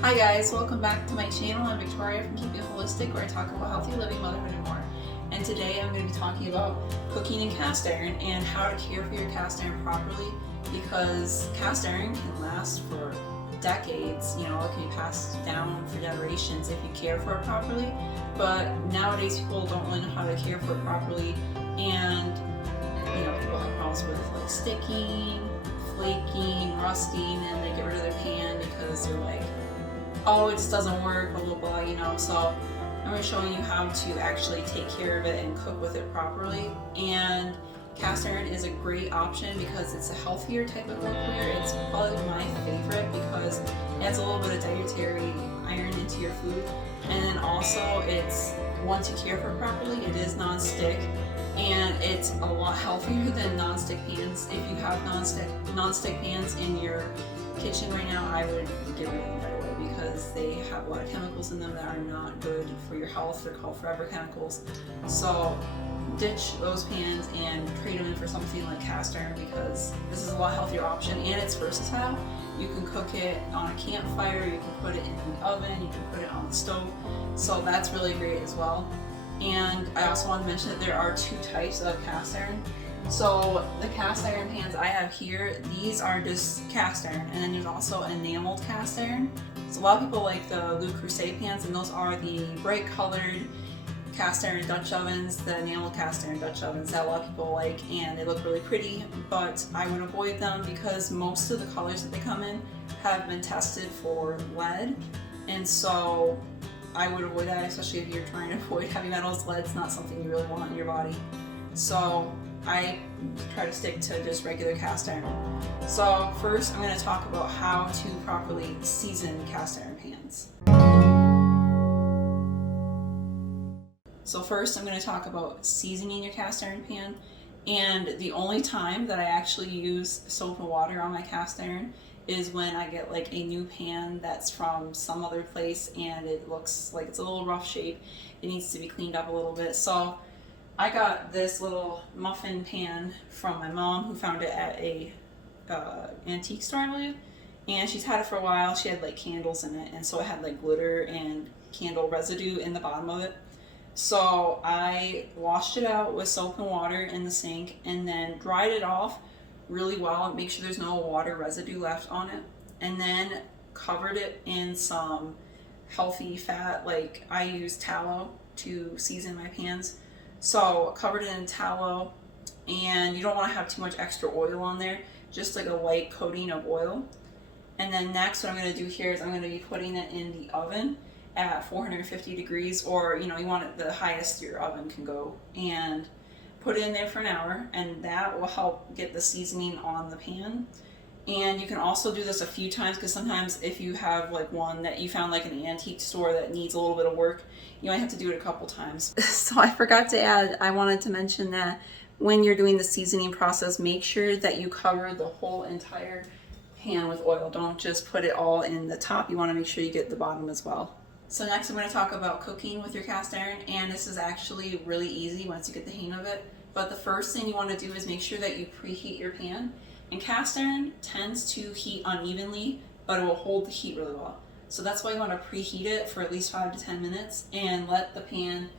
Hi guys, welcome back to my channel. I'm Victoria from Keep It Holistic, where I talk about healthy living, motherhood, and more. And today I'm going to be talking about cooking in cast iron and how to care for your cast iron properly, because cast iron can last for decades. You know, it can be passed down for generations if you care for it properly. But nowadays people don't really know how to care for it properly, and people have problems with like sticking, flaking, rusting, and they get rid of their pan because they're like, oh, it just doesn't work, blah, blah, blah, So I'm going to show you how to actually take care of it and cook with it properly. And cast iron is a great option because it's a healthier type of cookware. It's probably my favorite because it adds a little bit of dietary iron into your food. And then also once you care for it properly, it is non-stick. And it's a lot healthier than non-stick pans. If you have non-stick pans in your kitchen right now, I would get rid of them right away because they have a lot of chemicals in them that are not good for your health. They're called forever chemicals. So ditch those pans and trade them in for something like cast iron, because this is a lot healthier option and it's versatile. You can cook it on a campfire, you can put it in the oven, you can put it on the stove. So that's really great as well. And I also want to mention that there are two types of cast iron. So the cast iron pans I have here, these are just cast iron, and then there's also enameled cast iron. So a lot of people like the Le Creuset pans, and those are the bright colored cast iron Dutch ovens, the enameled cast iron Dutch ovens that a lot of people like, and they look really pretty, but I would avoid them because most of the colors that they come in have been tested for lead, and so I would avoid that, especially if you're trying to avoid heavy metals. Lead's not something you really want in your body. So I try to stick to just regular cast iron. So first I'm going to talk about how to properly season cast iron pans. So first I'm going to talk about seasoning your cast iron pan. And the only time that I actually use soap and water on my cast iron is when I get like a new pan that's from some other place and it looks like it's a little rough shape. It needs to be cleaned up a little bit. So I got this little muffin pan from my mom, who found it at a antique store, I believe. And she's had it for a while. She had like candles in it, and so it had like glitter and candle residue in the bottom of it. So I washed it out with soap and water in the sink and then dried it off really well and make sure there's no water residue left on it, and then covered it in some healthy fat. Like I use tallow to season my pans, so covered it in tallow, and you don't want to have too much extra oil on there, just like a light coating of oil. And then next what I'm going to do here is I'm going to be putting it in the oven at 450 degrees, or you want it the highest your oven can go, and put it in there for an hour, and that will help get the seasoning on the pan. And you can also do this a few times, because sometimes if you have like one that you found like in an antique store that needs a little bit of work, you might have to do it a couple times. So I forgot to add, I wanted to mention that when you're doing the seasoning process, make sure that you cover the whole entire pan with oil. Don't just put it all in the top. You want to make sure you get the bottom as well. So next I'm going to talk about cooking with your cast iron, and this is actually really easy once you get the hang of it. But the first thing you want to do is make sure that you preheat your pan. And cast iron tends to heat unevenly, but it will hold the heat really well. So that's why you want to preheat it for at least 5 to 10 minutes and let the pan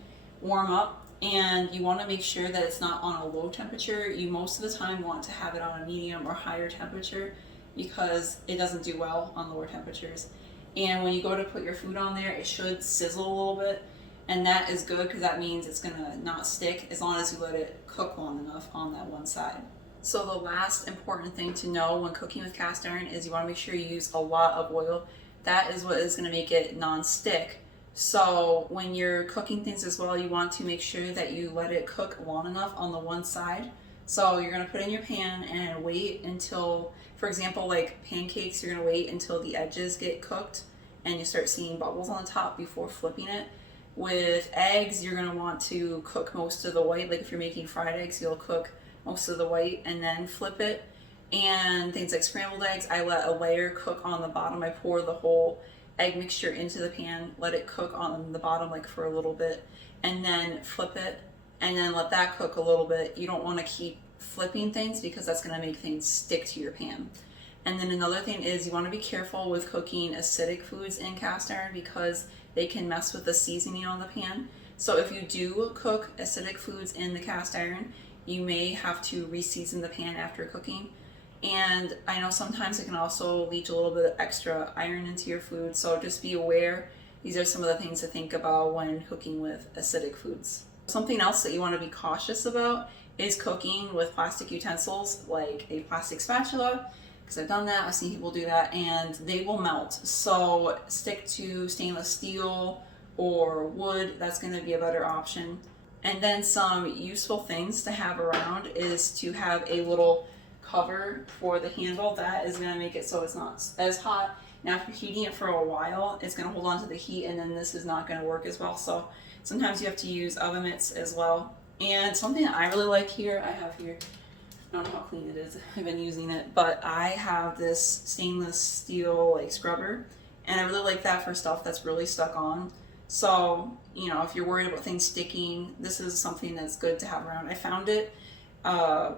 warm up. And you want to make sure that it's not on a low temperature. You most of the time want to have it on a medium or higher temperature, because it doesn't do well on lower temperatures. And when you go to put your food on there, it should sizzle a little bit, and that is good because that means it's gonna not stick as long as you let it cook long enough on that one side. So the last important thing to know when cooking with cast iron is you want to make sure you use a lot of oil. That is what is going to make it non-stick. So when you're cooking things as well, you want to make sure that you let it cook long enough on the one side. So you're going to put in your pan and wait until, for example, like pancakes, you're going to wait until the edges get cooked and you start seeing bubbles on the top before flipping it. With eggs, you're going to want to cook most of the white. Like if you're making fried eggs, you'll cook most of the white and then flip it. And things like scrambled eggs, I let a layer cook on the bottom. I pour the whole egg mixture into the pan, let it cook on the bottom like for a little bit, and then flip it, and then let that cook a little bit. You don't want to keep flipping things because that's going to make things stick to your pan. And then another thing is you want to be careful with cooking acidic foods in cast iron because they can mess with the seasoning on the pan. So if you do cook acidic foods in the cast iron, you may have to re-season the pan after cooking. And I know sometimes it can also leach a little bit of extra iron into your food, so just be aware. These are some of the things to think about when cooking with acidic foods. Something else that you want to be cautious about is cooking with plastic utensils like a plastic spatula, because I've done that, I've seen people do that, and they will melt. So stick to stainless steel or wood, that's going to be a better option. And then some useful things to have around is to have a little cover for the handle. That is going to make it so it's not as hot. Now if you're heating it for a while, it's going to hold on to the heat, and then this is not going to work as well. So sometimes you have to use oven mitts as well. And something that I really like here, I have here, I don't know how clean it is, I've been using it, but I have this stainless steel like scrubber, and I really like that for stuff that's really stuck on. So, you know, if you're worried about things sticking, this is something that's good to have around. I found it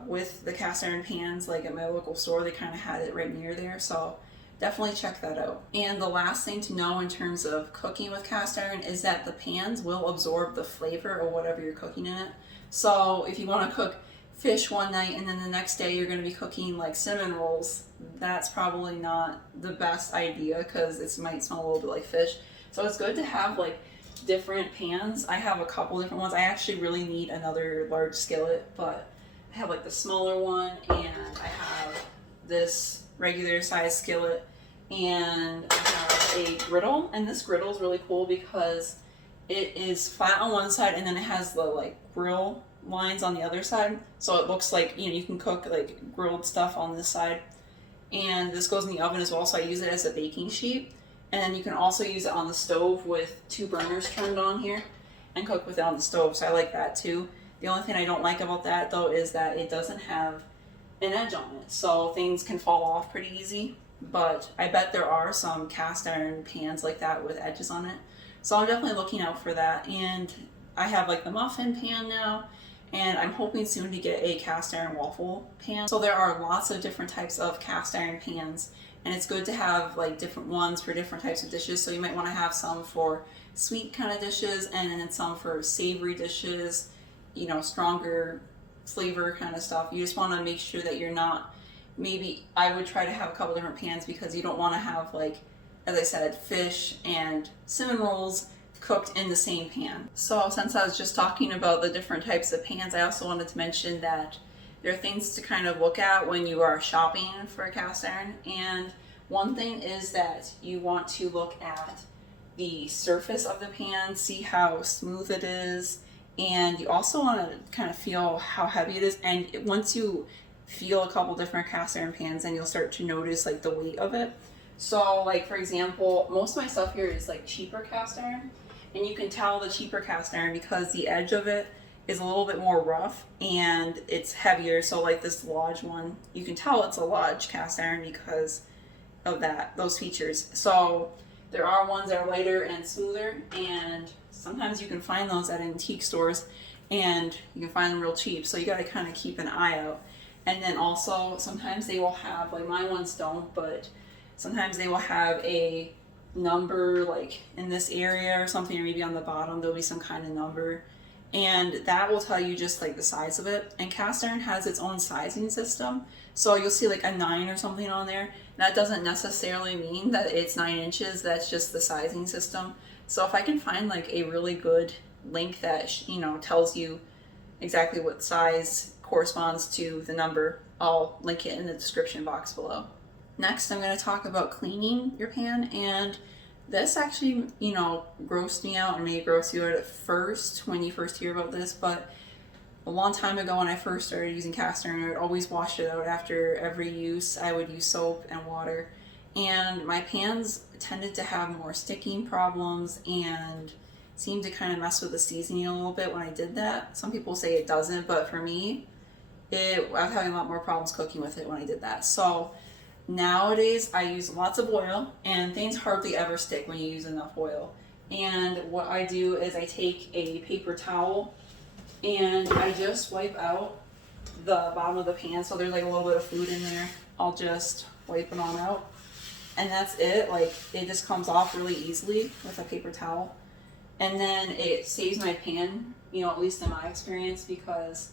with the cast iron pans, like at my local store, they kind of had it right near there, so definitely check that out. And the last thing to know in terms of cooking with cast iron is that the pans will absorb the flavor of whatever you're cooking in it. So if you want to cook fish one night and then the next day you're going to be cooking like cinnamon rolls, that's probably not the best idea because it might smell a little bit like fish. So it's good to have like different pans. I have a couple different ones. I actually really need another large skillet, but I have like the smaller one, and I have this regular size skillet, and I have a griddle. And this griddle is really cool because it is flat on one side and then it has the like grill lines on the other side, so it looks like, you know, you can cook like grilled stuff on this side. And this goes in the oven as well, so I use it as a baking sheet. And then you can also use it on the stove with 2 burners turned on here and cook with it on the stove, so I like that too. The only thing I don't like about that though is that it doesn't have an edge on it, so things can fall off pretty easy. But I bet there are some cast iron pans like that with edges on it, so I'm definitely looking out for that. And I have like the muffin pan now, and I'm hoping soon to get a cast iron waffle pan. So there are lots of different types of cast iron pans, and it's good to have like different ones for different types of dishes. So you might want to have some for sweet kind of dishes, and then some for savory dishes, you know, stronger flavor kind of stuff. You just want to make sure that you're not, maybe I would try to have a couple different pans because you don't want to have, like, as I said, fish and cinnamon rolls cooked in the same pan. So since I was just talking about the different types of pans, I also wanted to mention that there are things to kind of look at when you are shopping for a cast iron. And one thing is that you want to look at the surface of the pan, see how smooth it is, and you also want to kind of feel how heavy it is. And once you feel a couple different cast iron pans, then you'll start to notice like the weight of it. So like, for example, most of my stuff here is like cheaper cast iron, and you can tell the cheaper cast iron because the edge of it is a little bit more rough and it's heavier. So like this Lodge one, you can tell it's a Lodge cast iron because of those features. So there are ones that are lighter and smoother, and sometimes you can find those at antique stores, and you can find them real cheap. So you got to kind of keep an eye out. And then also sometimes they will have, like my ones don't, but sometimes they will have a number like in this area or something, or maybe on the bottom there'll be some kind of number, and that will tell you just like the size of it. And cast iron has its own sizing system, so you'll see like a 9 or something on there. That doesn't necessarily mean that it's 9 inches, that's just the sizing system. So if I can find like a really good link that, you know, tells you exactly what size corresponds to the number, I'll link it in the description box below. Next, I'm going to talk about cleaning your pan, and this actually, you know, grossed me out and may gross you out at first when you first hear about this, but a long time ago when I first started using cast iron, I would always wash it out after every use. I would use soap and water, and my pans tended to have more sticking problems and seemed to kind of mess with the seasoning a little bit when I did that. Some people say it doesn't, but for me, I was having a lot more problems cooking with it when I did that. So nowadays I use lots of oil, and things hardly ever stick when you use enough oil. And what I do is I take a paper towel and I just wipe out the bottom of the pan. So there's like a little bit of food in there. I'll just wipe it on out. And that's it. Like, it just comes off really easily with a paper towel. And then it saves my pan, you know, at least in my experience, because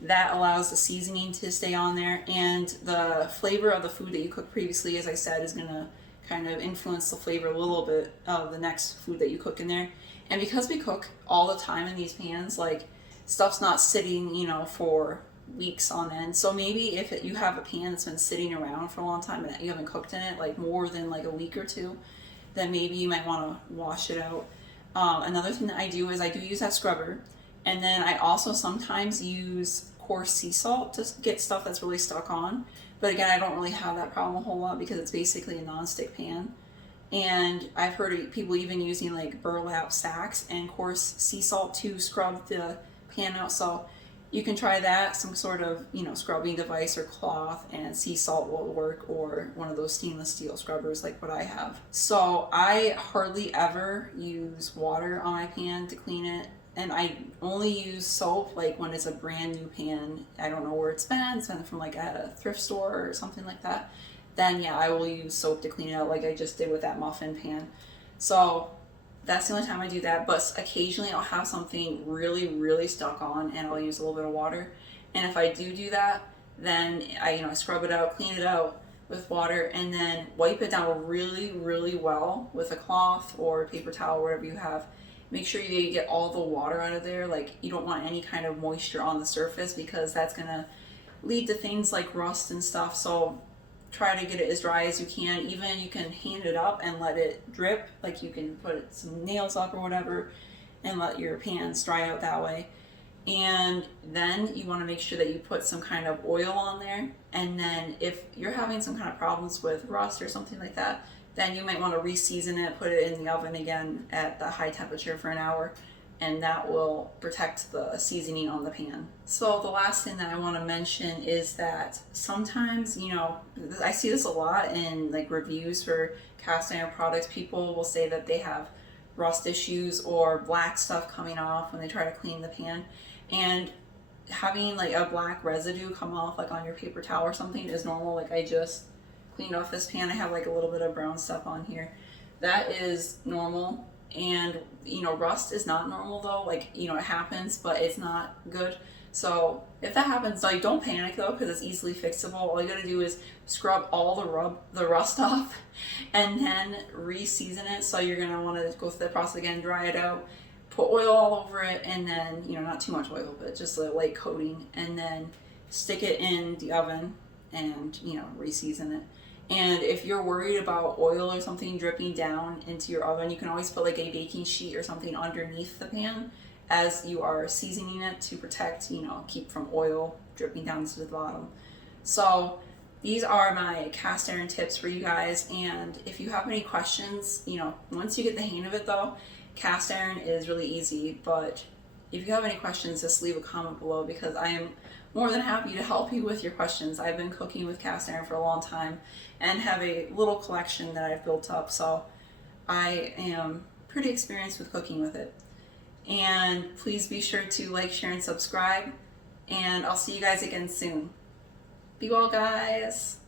that allows the seasoning to stay on there, and the flavor of the food that you cooked previously, as I said, is gonna kind of influence the flavor a little bit of the next food that you cook in there. And because we cook all the time in these pans, like, stuff's not sitting, you know, for weeks on end. So maybe if you have a pan that's been sitting around for a long time and you haven't cooked in it like more than like a week or two, then maybe you might want to wash it out. Another thing that I do is I do use that scrubber, and then I also sometimes use coarse sea salt to get stuff that's really stuck on. But again, I don't really have that problem a whole lot because it's basically a non-stick pan. And I've heard of people even using like burlap sacks and coarse sea salt to scrub the pan out. So you can try that, some sort of, you know, scrubbing device or cloth, and sea salt will work, or one of those stainless steel scrubbers like what I have. So I hardly ever use water on my pan to clean it, and I only use soap like when it's a brand new pan. I don't know where it's been from like a thrift store or something like that. Then yeah, I will use soap to clean it out like I just did with that muffin pan. So that's the only time I do that, but occasionally I'll have something really, really stuck on and I'll use a little bit of water. And if I do that, then I scrub it out, clean it out with water, and then wipe it down really, really well with a cloth or a paper towel, whatever you have. Make sure you get all the water out of there. Like, you don't want any kind of moisture on the surface because that's gonna lead to things like rust and stuff. So try to get it as dry as you can. Even you can hand it up and let it drip. Like, you can put some nails up or whatever and let your pans dry out that way. And then you want to make sure that you put some kind of oil on there. And then if you're having some kind of problems with rust or something like that, then you might want to re-season it, put it in the oven again at the high temperature for an hour, and that will protect the seasoning on the pan. So the last thing that I want to mention is that sometimes, I see this a lot in like reviews for cast iron products. People will say that they have rust issues or black stuff coming off when they try to clean the pan. And having like a black residue come off like on your paper towel or something is normal. Like, I just cleaned off this pan. I have like a little bit of brown stuff on here. That is normal. And rust is not normal though. Like, it happens, but it's not good. So if that happens, like, don't panic though, because it's easily fixable. All you gotta do is scrub all the rust off and then re-season it. So you're gonna want to go through that process again, dry it out, put oil all over it, and then not too much oil, but just a light coating, and then stick it in the oven and re-season it. And if you're worried about oil or something dripping down into your oven, you can always put like a baking sheet or something underneath the pan as you are seasoning it to protect, keep from oil dripping down to the bottom. So these are my cast iron tips for you guys. And if you have any questions, once you get the hang of it though, cast iron is really easy. But if you have any questions, just leave a comment below, because I am more than happy to help you with your questions. I've been cooking with cast iron for a long time and have a little collection that I've built up, so I am pretty experienced with cooking with it. And please be sure to like, share, and subscribe, and I'll see you guys again soon. Be well, guys.